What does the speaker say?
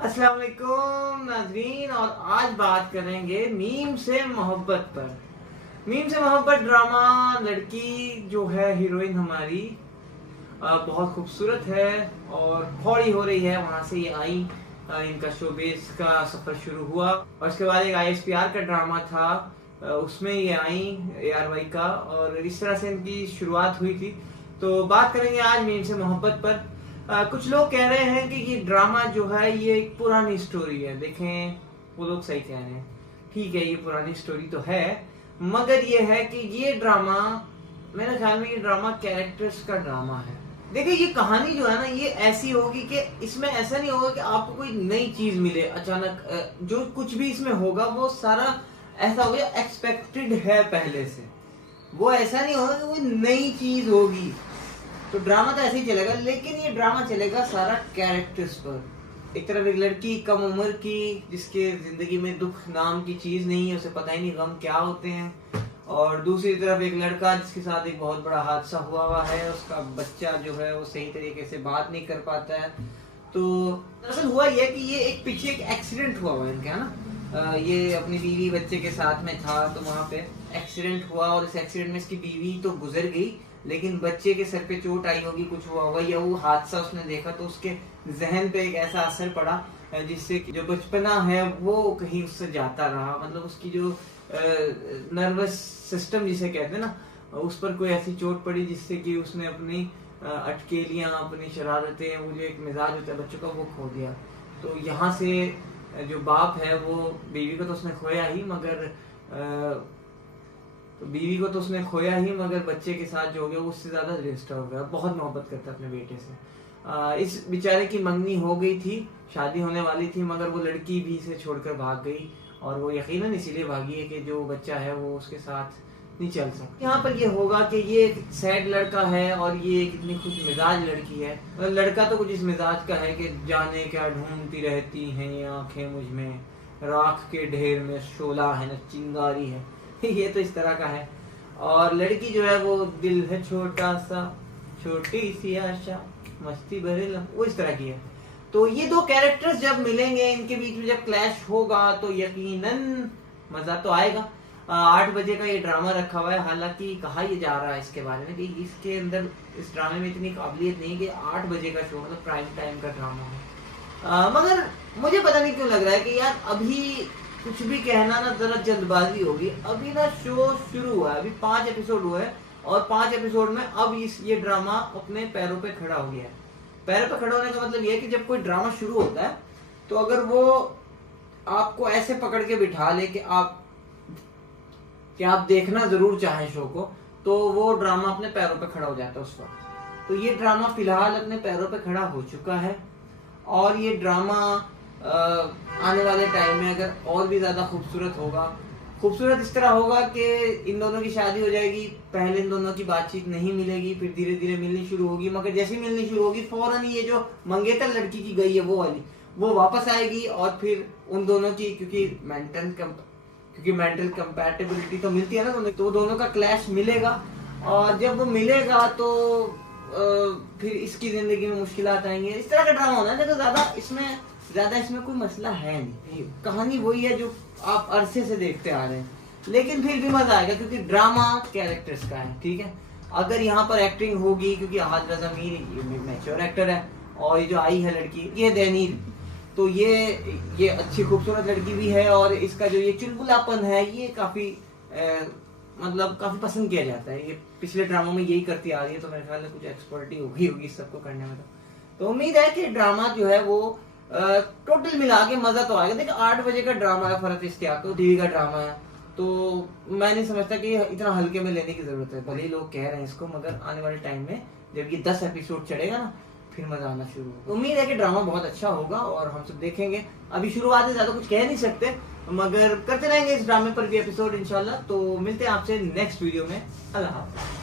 अस्सलाम वालेकुम नाज़रीन, और आज बात करेंगे मीम से मोहब्बत पर। मीम से मोहब्बत ड्रामा। लड़की जो है हीरोइन हमारी बहुत खूबसूरत है और फौड़ी हो रही है। वहां से ये आई, इनका शोबिस का सफर शुरू हुआ और उसके बाद एक ISPR का ड्रामा था, उसमें ये आई ARY का, और इस तरह से इनकी शुरुआत हुई थी। तो बात करेंगे आज मीम से मोहब्बत पर। कुछ लोग कह रहे हैं कि ये ड्रामा जो है ये एक पुरानी स्टोरी है। देखें, वो लोग सही कह रहे हैं। ठीक है, ये पुरानी स्टोरी तो है, मगर ये है कि ये ड्रामा, मेरे ख्याल में ये ड्रामा कैरेक्टर्स का ड्रामा है। देखिए, ये कहानी जो है ना, ये ऐसी होगी कि इसमें ऐसा नहीं होगा कि आपको कोई नई चीज मिले अचानक। जो कुछ भी इसमें होगा वो सारा ऐसा होगा एक्सपेक्टेड है पहले से। वो ऐसा नहीं होगा कि कोई नई चीज होगी। तो ड्रामा तो ऐसे ही चलेगा, लेकिन ये ड्रामा चलेगा सारा कैरेक्टर्स पर। एक तरफ एक लड़की कम उम्र की, जिसके जिंदगी में दुख नाम की चीज नहीं है, उसे पता ही नहीं गम क्या होते हैं। और दूसरी तरफ एक लड़का जिसके साथ एक बहुत बड़ा हादसा हुआ है, उसका बच्चा जो है वो सही तरीके से बात नहीं कर पाता है। तो दरअसल हुआ ये कि ये एक पीछे एक एक्सीडेंट हुआ इनका, है ना। ये अपनी बीवी बच्चे के साथ में था, तो वहां पे एक्सीडेंट हुआ और इस एक्सीडेंट में इसकी बीवी तो गुजर गई, लेकिन बच्चे के सर पे चोट आई होगी, कुछ हुआ होगा, या वो हादसा उसने देखा तो उसके जहन पे एक ऐसा असर पड़ा जिससे जो बचपना है वो कहीं उससे जाता रहा। मतलब उसकी जो नर्वस सिस्टम जिसे कहते हैं ना, उस पर कोई ऐसी चोट पड़ी जिससे कि उसने अपनी अटकेलियां, अपनी शरारतें, वो जो एक मिजाज होता है बच्चों का, वो खो दिया। तो यहाँ से जो बाप है वो, बीवी को तो उसने खोया ही, मगर बच्चे के साथ जो हो गया वो उससे ज्यादा रजिस्टर हो गया। बहुत मोहब्बत करता है अपने बेटे से। इस बेचारे की मंगनी हो गई थी, शादी होने वाली थी, मगर वो लड़की भी इसे छोड़कर भाग गई। और वो यकीनन इसीलिए भागी है कि जो बच्चा है वो उसके साथ नहीं चल सकता। यहाँ पर ये होगा कि ये एक सैड लड़का है और ये कितनी खुश मिजाज लड़की है। लड़का तो कुछ इस मिजाज का है कि जाने क्या ढूंढती रहती हैं ये आंखें मुझ में, राख के ढेर में शोला है न चिंगारी है। ये तो इस तरह का है। और लड़की जो है वो दिल है छोटा सा, छोटी सी आशा, मस्ती भरे वो इस तरह की है। तो ये दो कैरेक्टर्स जब मिलेंगे, इनके बीच में जब क्लैश होगा तो यकीनन मजा तो आएगा। 8 बजे का ये ड्रामा रखा हुआ है। हालांकि कहा ये जा रहा है इसके बारे में कि इसके अंदर, इस ड्रामे में इतनी काबिलियत नहीं कि 8 बजे का शो, मतलब प्राइम टाइम का ड्रामा है। मगर मुझे पता नहीं क्यों लग रहा है कि यार अभी कुछ भी कहना ना जरा जल्दबाजी होगी। अभी ना शो शुरू हुआ है, अभी 5 एपिसोड हुए हैं और 5 एपिसोड में अब ये ड्रामा अपने पैरों पे खड़ा हो गया है। पैरों पे खड़ा होने का मतलब ये है कि जब कोई ड्रामा शुरू होता है तो अगर वो आपको ऐसे पकड़ के बिठा ले कि आप देखना जरूर चाहें शो को, तो वो ड्रामा अपने पैरों पे खड़ा हो जाता है उस वक्त। तो ये ड्रामा फिलहाल अपने पैरों पे खड़ा हो चुका है और ये ड्रामा आने वाले टाइम में अगर और भी ज्यादा खूबसूरत होगा, खूबसूरत इस तरह होगा कि इन दोनों की शादी हो जाएगी। पहले इन दोनों की बातचीत नहीं मिलेगी, फिर धीरे धीरे मिलनी शुरू होगी, मगर जैसे मिलनी शुरू होगी फौरन ये जो मंगेतर लड़की की गई है वो वाली, वो वापस आएगी और फिर उन दोनों की, क्योंकि मेंटल कंपैटिबिलिटी तो मिलती है ना, तो दोनों का क्लैश मिलेगा। और जब वो मिलेगा तो फिर इसकी जिंदगी में मुश्किलात आएंगी। इस तरह का ड्रामा होना है। तो ज्यादा इसमें कोई मसला है नहीं। कहानी वही है जो आप अरसे से देखते आ रहे हैं, लेकिन फिर भी मजा आएगा क्योंकि ड्रामा कैरेक्टर्स का है। ठीक है, अगर यहाँ पर एक्टिंग होगी, क्योंकि हाजरा ज़मीर मैच्योर एक्टर है और ये जो आई है लड़की, ये दैनीर, तो ये अच्छी खूबसूरत लड़की भी है और इसका जो ये चुलबुलापन है ये काफी मतलब काफी पसंद किया जाता है। ये पिछले ड्रामा में यही करती आ रही है, तो मेरे ख्याल में कुछ एक्सपर्टी होगी इस सबको करने में। तो उम्मीद है कि ड्रामा जो है वो टोटल मिला के मजा तो आएगा। देखिए, 8 बजे का ड्रामा है, फरहत इश्तियाक तो टीवी का ड्रामा है, तो मैं नहीं समझता कि इतना हल्के में लेने की जरूरत है। भले ही लोग कह रहे हैं इसको, मगर आने वाले टाइम में जब ये 10 एपिसोड चढ़ेगा ना, फिर मजा आना शुरू होगा। उम्मीद है कि ड्रामा बहुत अच्छा होगा और हम सब देखेंगे। अभी शुरुआत है, ज्यादा कुछ कह नहीं सकते, मगर करते रहेंगे इस ड्रामे पर भी एपिसोड इंशाल्लाह। तो मिलते हैं आपसे नेक्स्ट वीडियो में। अल्लाह हाफ़िज़।